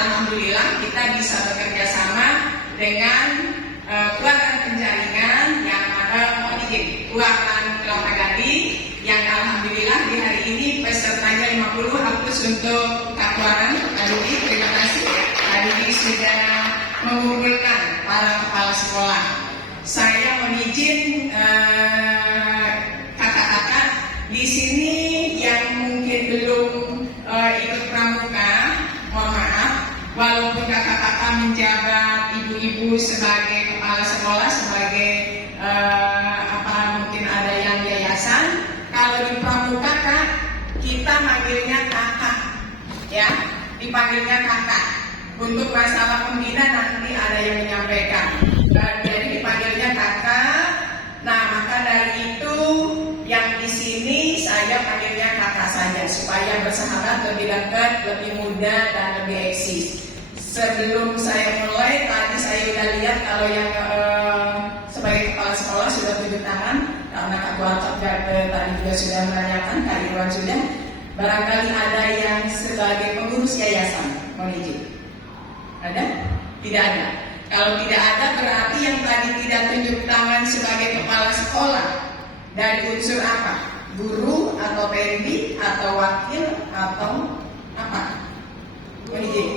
alhamdulillah kita bisa bekerja sama dengan keluarga penjaringan yang ada keluarga Kelapa Gading yang alhamdulillah di hari ini pesertanya 50 hapus untuk keluarga Kak Dudi. Terima kasih Kak Dudi sudah mengumpulkan para kepala sekolah. Saya mohon izin kakak-kakak di sini yang mungkin belum ikut pramuka, mohon maaf. Walaupun kakak-kakak menjabat ibu-ibu sebagai kepala sekolah, sebagai mungkin ada yang yayasan. Kalau di pramuka Kak, kita manggilnya kakak, ya, dipanggilnya kakak. Untuk masalah pembina nanti ada yang menyampaikan. Jadi dipanggilnya kakak. Nah, maka dari itu yang di sini saya panggilnya kakak saja supaya bersahabat, lebih dekat, lebih mudah dan lebih eksis. Sebelum saya mulai, tadi saya sudah lihat kalau yang sebagai kepala sekolah sudah tunjuk tangan karena Kak Kuartot tadi juga sudah menanyakan, Kak Irwan sudah. Barangkali ada yang sebagai pengurus yayasan, mohon izin. Ada? Tidak ada. Kalau tidak ada berarti yang tadi tidak tunjuk tangan sebagai kepala sekolah dari unsur apa? Guru atau PNB atau wakil atau apa? Mohon izin.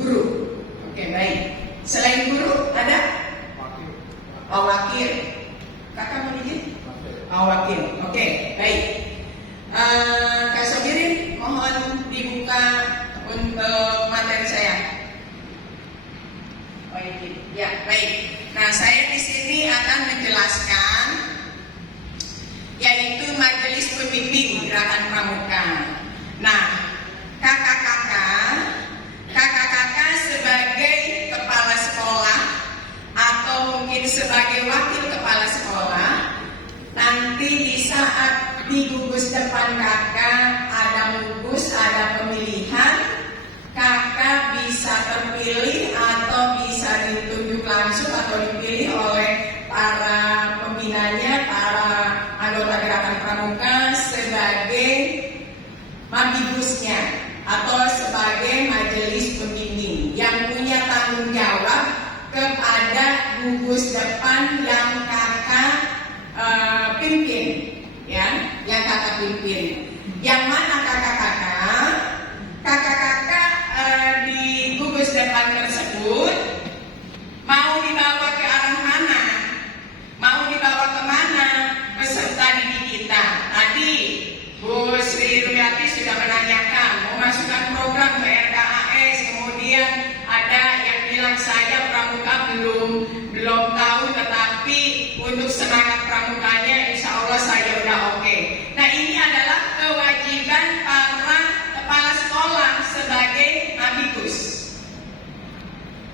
Guru. Oke, baik. Selain guru ada? Oh, wakil. Kakak mohon izin? Oh, wakil. Oke, baik. Kak Sobirin, mohon dibuka untuk materi saya. Oh, ini. Ya, baik. Nah, saya di sini akan menjelaskan yaitu Majelis Pembimbing Gerakan Pramuka. Nah, kakak-kakak sebagai kepala sekolah atau mungkin sebagai wakil kepala sekolah, nanti di saat di gugus depan kakak ada gugus, ada pemilihan, kakak bisa terpilih atau bisa ditunjuk langsung atau dipilih oleh para pembinanya, para anggota Gerakan Pramuka sebagai mabigusnya atau sebagai majelis pembimbing yang punya tanggung jawab kepada gugus depan yang kakak pimpin, ya, yang kakak pimpin. Yang mana kakak-kakak di gugus depan tersebut mau dibawa ke arah mana? Mau dibawa kemana peserta didik kita? Tadi Bu Sri Rumiati sudah menanyakan mau masukkan program ke RKAS, kemudian ada yang bilang saya pramuka belum tahu, tetapi untuk semangat pramukanya insya Allah saya udah oke. Nah, ini adalah kewajiban para kepala sekolah sebagai mabikus.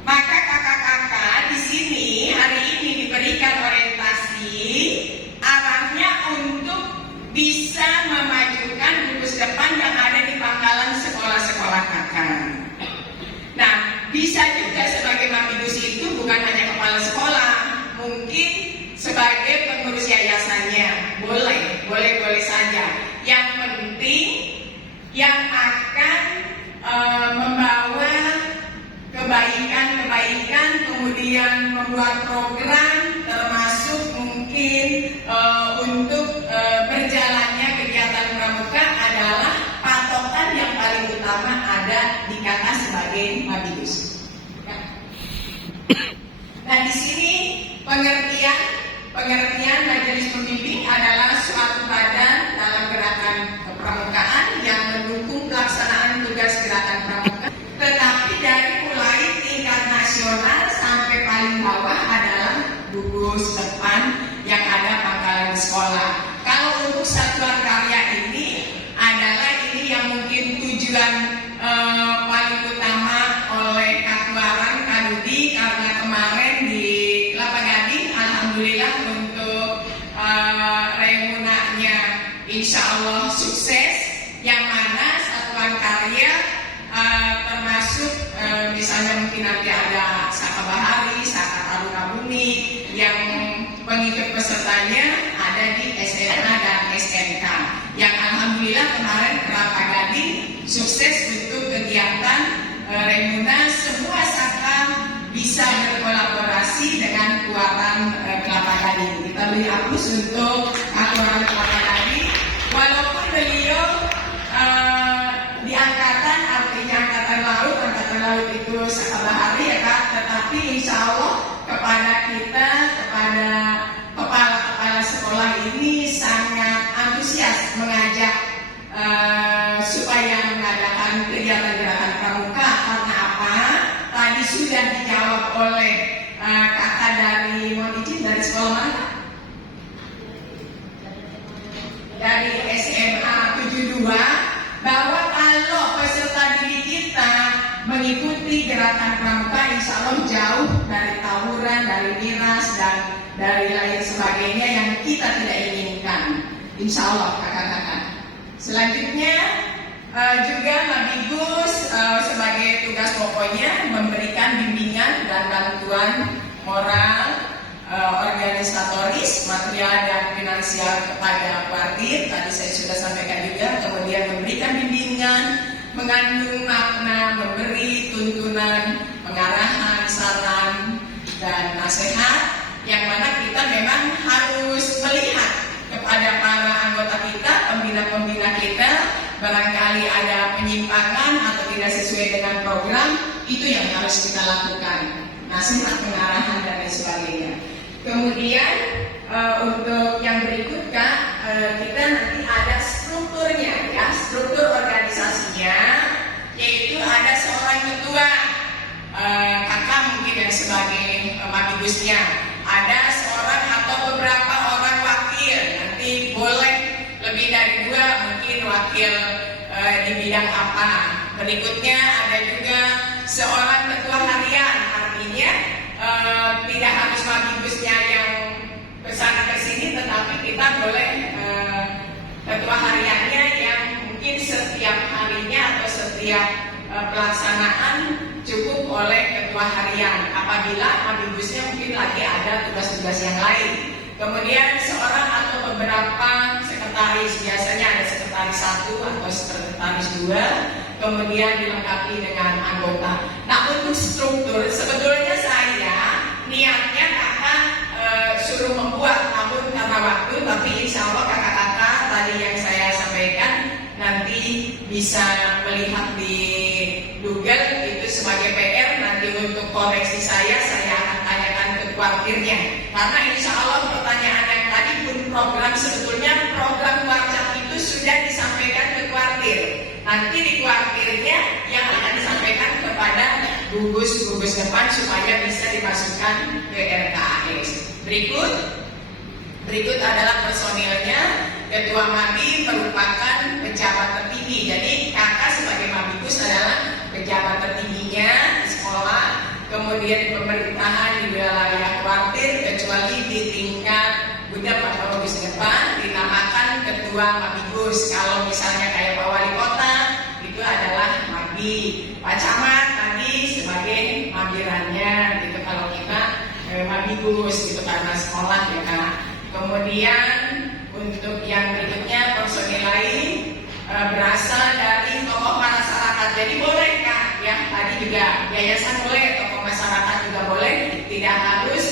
Maka kakak-kakak di sini hari ini diberikan orientasi arahnya untuk bisa memajukan gugus depan yang ada di pangkalan sekolah-sekolah kakak. Nah, bisa juga sebagai mabikus itu bukan hanya kepala sekolah, mungkin sebagai pengurus yayasannya, boleh saja. Yang penting yang akan membawa kebaikan, kemudian membuat program, termasuk mungkin untuk berjalannya kegiatan pramuka adalah patokan yang paling utama ada di kakak sebagai mabikus. Nah, di sini pengertian majelis pembimbing adalah suatu badan dalam gerakan kepramukaan yang mendukung pelaksanaan tugas gerakan pramuka, tetapi dari mulai tingkat nasional sampai paling bawah adalah gugus depan yang ada pangkalan sekolah. Kalau untuk satuan karya ini adalah ini yang mungkin tujuan paling utama oleh Kak Kuarang, Kak Dudi, karena kemarin di Kelapa Gading alhamdulillah untuk remunanya insya Allah sukses, yang mana satuan karya termasuk misalnya mungkin nanti ada Saka Bahari, Saka Taruna Bumi, yang pengikut pesertanya ada di SMA dan SMK, yang alhamdulillah kemarin Kelapa Gading sukses untuk kegiatan Remuna dihapus untuk aturan kepala tadi. Walaupun beliau di angkatan, artinya angkatan laut itu sekali ya Kak, tetapi insya Allah kepada kita, kepada kepala-kepala sekolah ini sangat antusias mengajak supaya mengadakan kegiatan gerakan pramuka. Karena apa? Tadi sudah dijawab oleh kakak dari, mohon izin, dari sekolah mana? Dari SMA 72, bahwa kalau peserta didik kita mengikuti gerakan pramuka, insya Allah jauh dari tawuran, dari miras, dan dari lain sebagainya yang kita tidak inginkan. Insya Allah kakak-kakak. Selanjutnya juga Mabigus sebagai tugas pokoknya memberikan bimbingan dan bantuan moral, organisatoris, material dan finansial kepada kuartir. Tadi saya sudah sampaikan juga. Kemudian memberikan bimbingan mengandung makna, memberi tuntunan, pengarahan, saran dan nasihat, yang mana kita memang harus melihat kepada para anggota kita, pembina-pembina kita, barangkali ada penyimpangan atau tidak sesuai dengan program, itu yang harus kita lakukan, nasihat, pengarahan dan lain sebagainya. Kemudian untuk yang berikut Kak, kita nanti ada strukturnya ya, struktur organisasinya, yaitu ada seorang ketua, kakak mungkin yang sebagai Mabigusnya, ada seorang atau beberapa orang wakil, nanti boleh lebih dari 2, mungkin wakil di bidang apa. Berikutnya ada juga seorang ketua harian, artinya tidak harus Mabigusnya yang kesana kesini, tetapi kita boleh ketua hariannya yang mungkin setiap harinya atau setiap pelaksanaan cukup oleh ketua harian apabila Mabigusnya mungkin lagi ada tugas-tugas yang lain. Kemudian seorang atau beberapa sekretaris, biasanya ada sekretaris 1 atau sekretaris 2, kemudian dilengkapi dengan anggota. Nah, untuk struktur sebetulnya saya niatnya kakak suruh membuat, namun karena waktu, tapi insya Allah kakak-kakak tadi yang saya sampaikan nanti bisa melihat di Google itu sebagai PR. Nanti untuk koreksi saya akan tanyakan ke kuartirnya, karena insya Allah pertanyaan yang tadi pun program, sebetulnya program Warcap itu sudah disampaikan ke kuartir. Nanti di kuartirnya yang akan disampaikan kepada gugus depan supaya bisa dimasukkan ke RKAS. Berikut adalah personilnya. Ketua Mabi merupakan pejabat tertinggi. Jadi kakak sebagai Mabigus adalah pejabat tertingginya di sekolah. Kemudian di pemerintahan di wilayah kuartir, kecuali di tingkat budap atau gugus depan dinamakan ketua Mabigus. Kalau misalnya kayak Pak Wali Kota itu adalah Mabi, Pak Camat tadi sebagai Mabirannya gitu. Kalau kita Mabigus gitu karena sekolah ya Kak. Kemudian untuk yang berikutnya personil lain berasal dari tokoh masyarakat. Jadi boleh Kak ya, tadi juga yayasan boleh, tokoh masyarakat juga boleh, tidak harus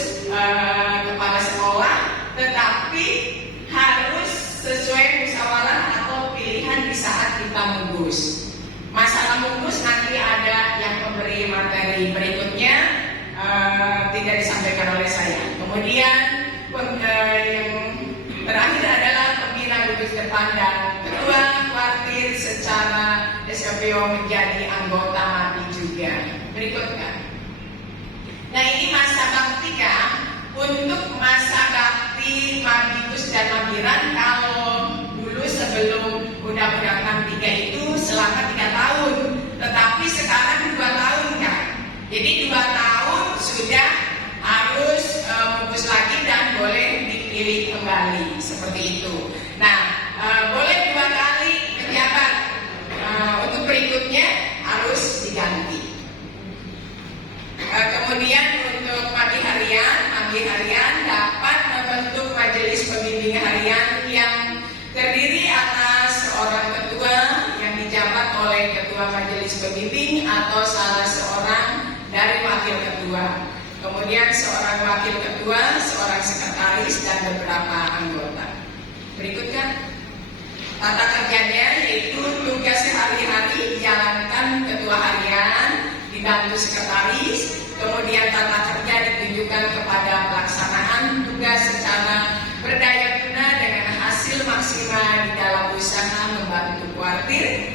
kepala sekolah, tetapi harus sesuai musyawarah atau pilihan di saat kita mungus. Masalah mungus nanti ada yang memberi materi berikutnya, tidak disampaikan oleh saya. Kemudian yang terakhir adalah pembina gugus depan dan ketua kuartir secara SKPO menjadi anggota Mabi juga. Berikutnya. Nah, ini masa bakti Kak. Untuk masa bakti Mabigus dan Mabiran, kalau dulu sebelum Undang-Undang 63 itu selama 3 tahun, tetapi sekarang 2 tahun Kak. Jadi 2 tahun sudah harus mungus lagi dan boleh dipilih kembali seperti itu. Nah, boleh 2 kali pejabat. Untuk berikutnya harus diganti. Kemudian untuk Mabi harian dapat membentuk majelis pembimbing harian yang terdiri atas seorang ketua yang dijabat oleh ketua majelis pembimbing atau salah seorang dari wakil kemudian seorang wakil ketua, seorang sekretaris, dan beberapa anggota. Berikutnya, tata kerjanya yaitu tugas sehari-hari dijalankan ketua harian, dibantu sekretaris, kemudian tata kerja ditunjukkan kepada pelaksanaan tugas secara berdaya guna dengan hasil maksimal di dalam usaha membantu kuartir.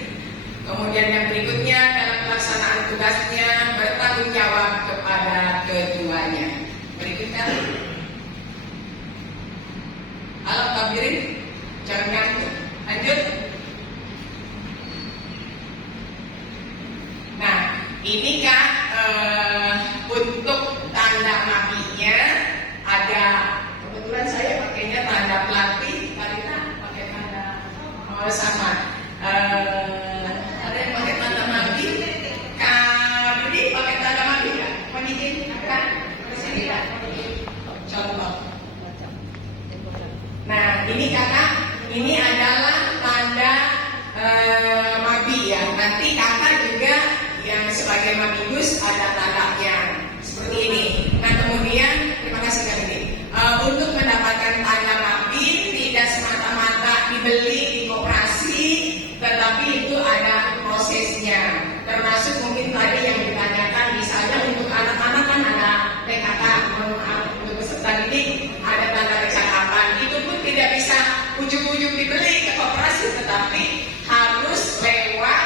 Kemudian yang berikutnya dalam pelaksanaan tugasnya bertanggung jawab kepada ketuanya. Berikutnya, alam tabirin, jangan ngantuk. Lanjut. Nah, ini Kak untuk tanda mapinya ada, kebetulan saya pakainya tanda pelatih, Karina pakai tanda sama. Ada yang pakai tanda mapi? Kak Budi pakai tanda mapi nggak? Panikin kan? Kesini kan? Contoh. Nah, ini kakak, ini adalah tanda mapi ya. Nanti kakak juga yang sebagai mapibus ada tandanya seperti ini. Nah, kemudian terima kasih Kak Budi. Untuk mendapatkan tanda mapi tidak semata-mata dibeli di koperasi, tetapi itu ada prosesnya. Termasuk mungkin tadi yang ditanyakan, misalnya untuk anak-anak kan ada PKK, untuk peserta didik ada tanda kecakapan. Itu pun tidak bisa ujung-ujung dibeli ke koperasi, tetapi harus lewat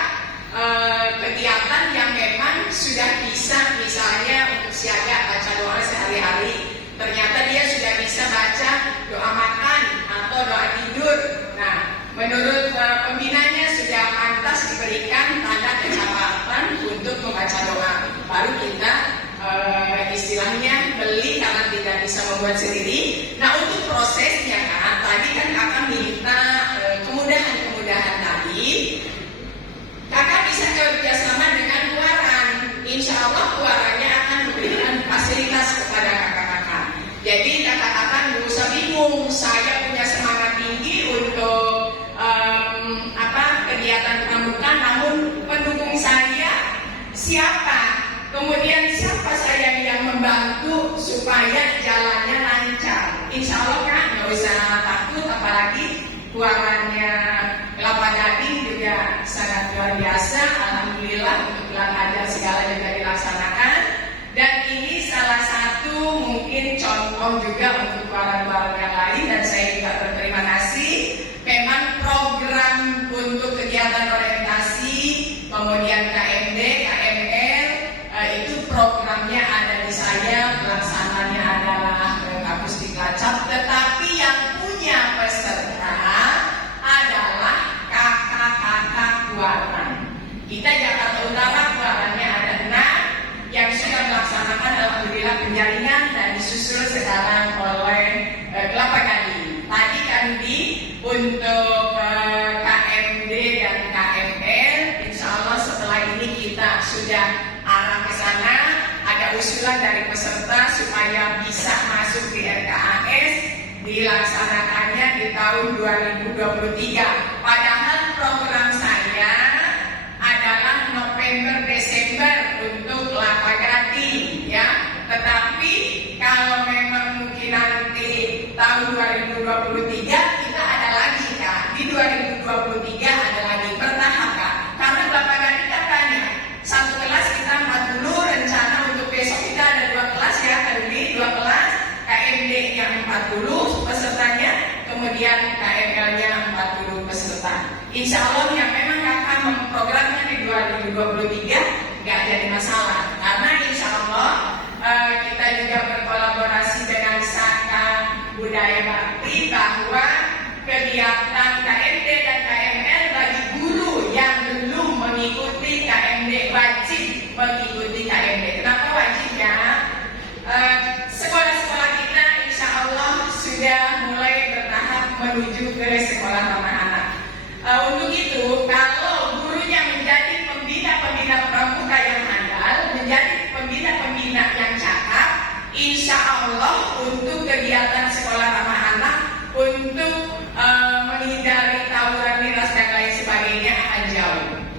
kegiatan yang memang sudah bisa, misalnya untuk siaga baca doa sehari-hari. Ternyata dia sudah bisa baca doa makan atau doa tidur. Nah, menurut pembinanya sudah pantas diberikan tanda kecakapan untuk membaca doa. Baru kita istilahnya beli karena tidak bisa membuat sendiri. Nah, untuk prosesnya kan, tadi kan kakak minta kemudahan-kemudahan tadi. Kakak bisa kerjasama dengan Kuaran. Insya Allah Kuarannya akan memberikan fasilitas kepada kakak-kakak. Jadi kakak-kakak nggak usah bingung. Saya punya semangat tinggi untuk kegiatan pramuka, namun pendukung saya siapa? Kemudian siapa saya yang membantu supaya jalannya lancar? Insya Allah kan nggak usah takut, apalagi Kuarannya kelapa gading juga sangat luar biasa. Alhamdulillah untuk gelar ajar segala juga dilaksanakan. Dan ini salah satu mungkin contoh juga untuk Kuaran-Kuaran yang lain, dan saya juga berterima kasih. Memang program untuk kegiatan orientasi, kemudian KMD, KMR, itu programnya ada di saya, pelaksananya adalah Kapus Diklacap, tetapi yang punya peserta adalah kakak-kakak Kuaran. Kita Jakarta Utara Kuarannya ada 6 yang sudah melaksanakan alhamdulillah penjaringan dan disusul sekarang oleh Kelapa Gading. Tadi kan untuk KMD dan KMR, insya Allah setelah ini kita sudah arah ke sana. Ada usulan dari peserta supaya bisa masuk di RKAS, dilaksanakannya di tahun 2023. Padahal program saya adalah November-Desember untuk Kelapa Gading, ya. Tetapi kalau memang mungkin nanti tahun 2023 kita ada lagi Kak. Di 2023 ada lagi bertahap Kak. Karena Kelapa Gading katanya satu kelas kita 40, rencana untuk besok kita ada 2 kelas ya, KMD 2 kelas, KMD yang 40 pesertanya, kemudian KML-nya 40 peserta. Insya Allah yang memang kakak memprogramnya di 2023 nggak jadi masalah.